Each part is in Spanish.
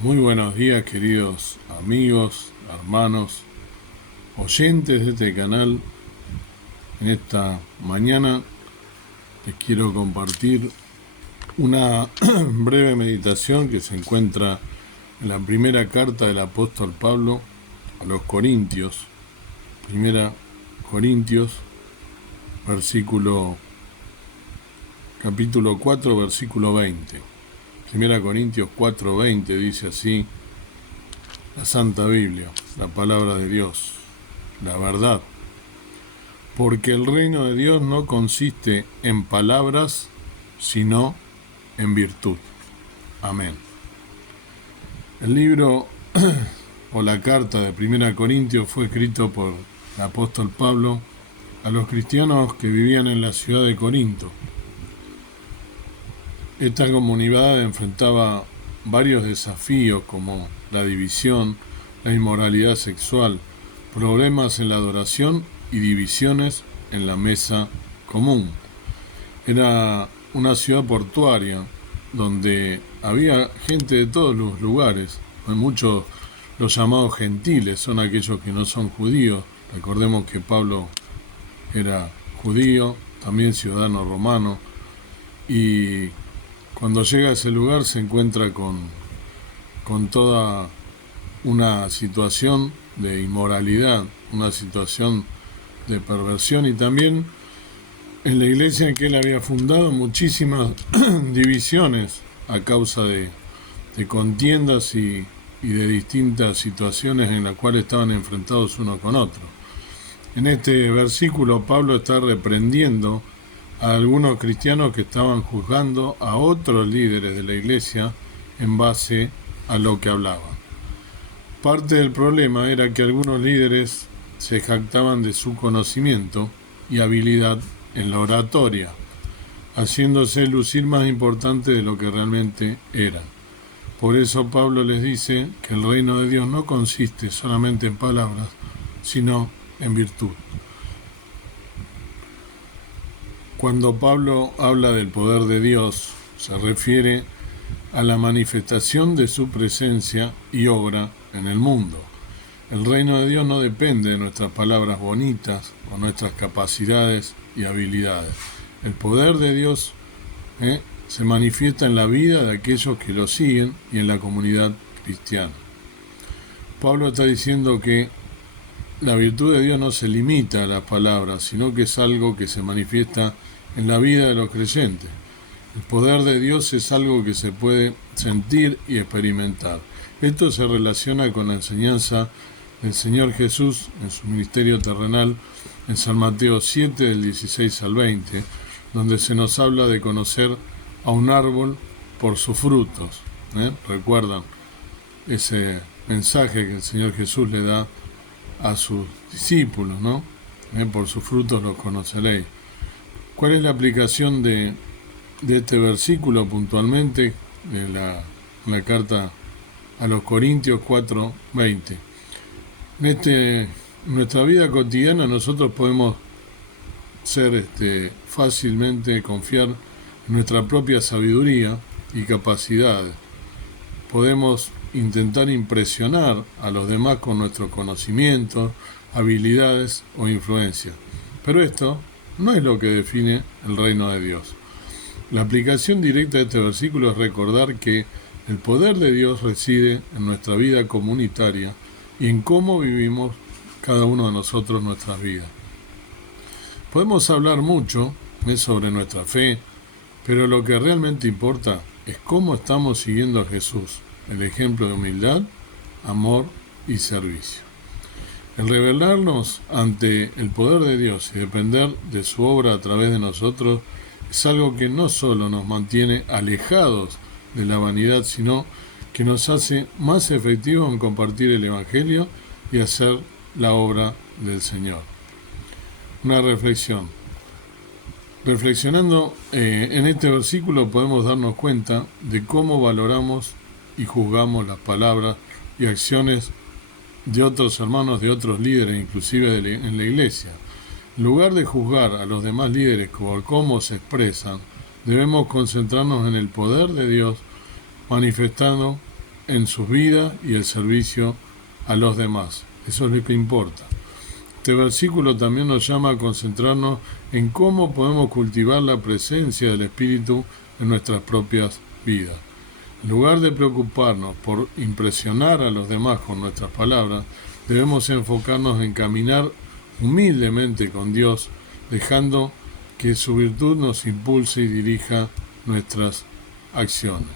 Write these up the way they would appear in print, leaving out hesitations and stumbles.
Muy buenos días, queridos amigos, hermanos, oyentes de este canal. En esta mañana les quiero compartir una breve meditación que se encuentra en la primera carta del apóstol Pablo a los Corintios. Primera Corintios, capítulo 4, versículo 20. Primera Corintios 4:20 dice así la Santa Biblia, la palabra de Dios, la verdad. Porque el reino de Dios no consiste en palabras, sino en virtud. Amén. El libro o la carta de Primera Corintios fue escrito por el apóstol Pablo a los cristianos que vivían en la ciudad de Corinto. Esta comunidad enfrentaba varios desafíos como la división, la inmoralidad sexual, problemas en la adoración y divisiones en la mesa común. Era una ciudad portuaria donde había gente de todos los lugares. Hay muchos, los llamados gentiles, son aquellos que no son judíos. Recordemos que Pablo era judío, también ciudadano romano, y cuando llega a ese lugar se encuentra con toda una situación de inmoralidad, una situación de perversión, y también en la iglesia que él había fundado muchísimas divisiones a causa de contiendas y de distintas situaciones en las cuales estaban enfrentados uno con otro. En este versículo Pablo está reprendiendo a algunos cristianos que estaban juzgando a otros líderes de la iglesia en base a lo que hablaban. Parte del problema era que algunos líderes se jactaban de su conocimiento y habilidad en la oratoria, haciéndose lucir más importante de lo que realmente eran. Por eso Pablo les dice que el reino de Dios no consiste solamente en palabras, sino en virtud. Cuando Pablo habla del poder de Dios, se refiere a la manifestación de su presencia y obra en el mundo. El reino de Dios no depende de nuestras palabras bonitas o nuestras capacidades y habilidades. El poder de Dios se manifiesta en la vida de aquellos que lo siguen y en la comunidad cristiana. Pablo está diciendo que la virtud de Dios no se limita a las palabras, sino que es algo que se manifiesta en la vida de los creyentes. El poder de Dios es algo que se puede sentir y experimentar. Esto se relaciona con la enseñanza del Señor Jesús en su ministerio terrenal en San Mateo 7, del 16 al 20, donde se nos habla de conocer a un árbol por sus frutos. ¿Recuerdan ese mensaje que el Señor Jesús le da a sus discípulos, ¿no? Por sus frutos los conoceréis. ¿Cuál es la aplicación de este versículo puntualmente de la carta a los Corintios 4:20? En nuestra vida cotidiana nosotros podemos fácilmente confiar en nuestra propia sabiduría y capacidades. Podemos intentar impresionar a los demás con nuestros conocimientos, habilidades o influencia. Pero esto no es lo que define el reino de Dios. La aplicación directa de este versículo es recordar que el poder de Dios reside en nuestra vida comunitaria y en cómo vivimos cada uno de nosotros nuestras vidas. Podemos hablar mucho sobre nuestra fe, pero lo que realmente importa es cómo estamos siguiendo a Jesús, el ejemplo de humildad, amor y servicio. El revelarnos ante el poder de Dios y depender de su obra a través de nosotros es algo que no solo nos mantiene alejados de la vanidad, sino que nos hace más efectivos en compartir el Evangelio y hacer la obra del Señor. Una reflexión. Reflexionando en este versículo podemos darnos cuenta de cómo valoramos y juzgamos las palabras y acciones de otros hermanos, de otros líderes, inclusive en la iglesia. En lugar de juzgar a los demás líderes por cómo se expresan, debemos concentrarnos en el poder de Dios manifestando en sus vidas y el servicio a los demás. Eso es lo que importa. Este versículo también nos llama a concentrarnos en cómo podemos cultivar la presencia del Espíritu en nuestras propias vidas. En lugar de preocuparnos por impresionar a los demás con nuestras palabras, debemos enfocarnos en caminar humildemente con Dios, dejando que su virtud nos impulse y dirija nuestras acciones.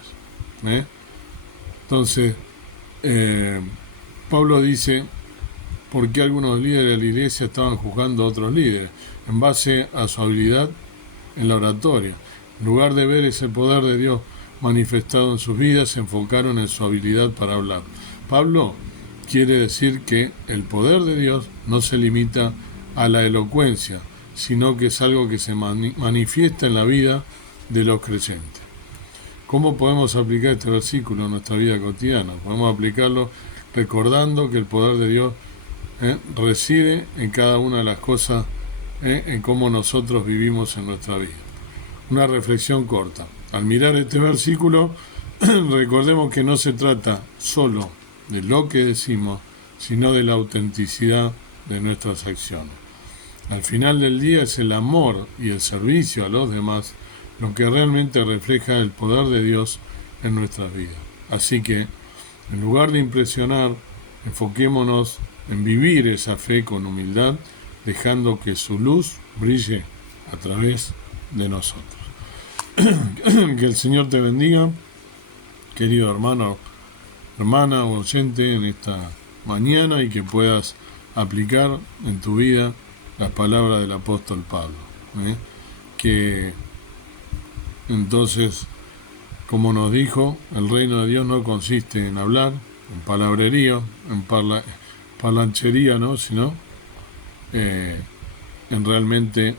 Entonces, Pablo dice, ¿por qué algunos líderes de la iglesia estaban juzgando a otros líderes? En base a su habilidad en la oratoria. En lugar de ver ese poder de Dios manifestado en sus vidas, se enfocaron en su habilidad para hablar. Pablo quiere decir que el poder de Dios no se limita a la elocuencia, sino que es algo que se manifiesta en la vida de los creyentes. ¿Cómo podemos aplicar este versículo en nuestra vida cotidiana? Podemos aplicarlo recordando que el poder de Dios reside en cada una de las cosas, en cómo nosotros vivimos en nuestra vida. Una reflexión corta. Al mirar este versículo, recordemos que no se trata solo de lo que decimos, sino de la autenticidad de nuestras acciones. Al final del día es el amor y el servicio a los demás lo que realmente refleja el poder de Dios en nuestras vidas. Así que, en lugar de impresionar, enfoquémonos en vivir esa fe con humildad, dejando que su luz brille a través de nosotros. Que el Señor te bendiga, querido hermano, hermana o oyente, en esta mañana, y que puedas aplicar en tu vida las palabras del apóstol Pablo. Que entonces, como nos dijo, el reino de Dios no consiste en hablar, en palabrería, en parlanchería, ¿no? Sino en realmente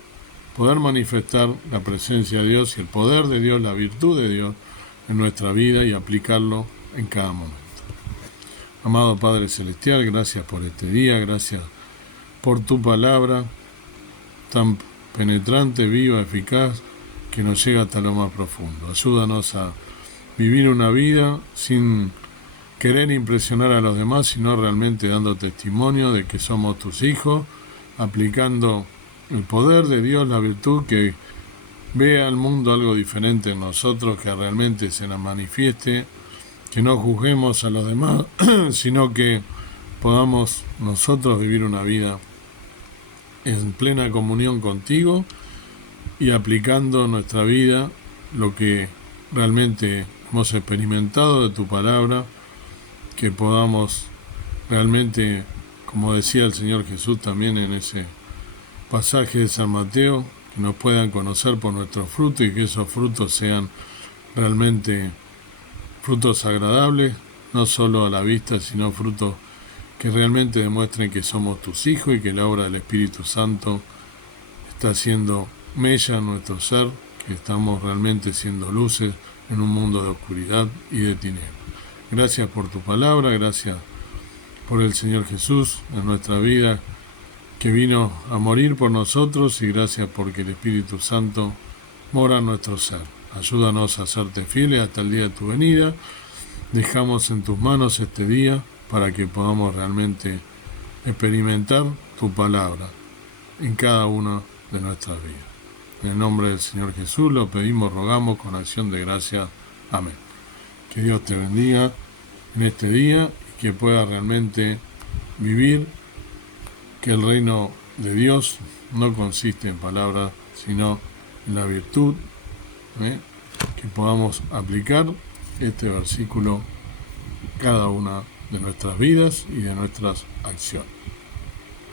poder manifestar la presencia de Dios y el poder de Dios, la virtud de Dios en nuestra vida y aplicarlo en cada momento. Amado Padre Celestial, gracias por este día, gracias por tu palabra tan penetrante, viva, eficaz, que nos llega hasta lo más profundo. Ayúdanos a vivir una vida sin querer impresionar a los demás, sino realmente dando testimonio de que somos tus hijos, aplicando el poder de Dios, la virtud, que vea al mundo algo diferente en nosotros, que realmente se nos manifieste, que no juzguemos a los demás, sino que podamos nosotros vivir una vida en plena comunión contigo y aplicando en nuestra vida lo que realmente hemos experimentado de tu palabra, que podamos realmente, como decía el Señor Jesús también en ese pasaje de San Mateo, que nos puedan conocer por nuestros frutos y que esos frutos sean realmente frutos agradables, no solo a la vista, sino frutos que realmente demuestren que somos tus hijos y que la obra del Espíritu Santo está haciendo mella en nuestro ser, que estamos realmente siendo luces en un mundo de oscuridad y de tinieblas. Gracias por tu palabra, gracias por el Señor Jesús en nuestra vida, que vino a morir por nosotros, y gracias porque el Espíritu Santo mora en nuestro ser. Ayúdanos a serte fieles hasta el día de tu venida. Dejamos en tus manos este día para que podamos realmente experimentar tu palabra en cada una de nuestras vidas. En el nombre del Señor Jesús lo pedimos, rogamos con acción de gracia. Amén. Que Dios te bendiga en este día y que puedas realmente vivir que el reino de Dios no consiste en palabras, sino en la virtud, que podamos aplicar este versículo cada una de nuestras vidas y de nuestras acciones.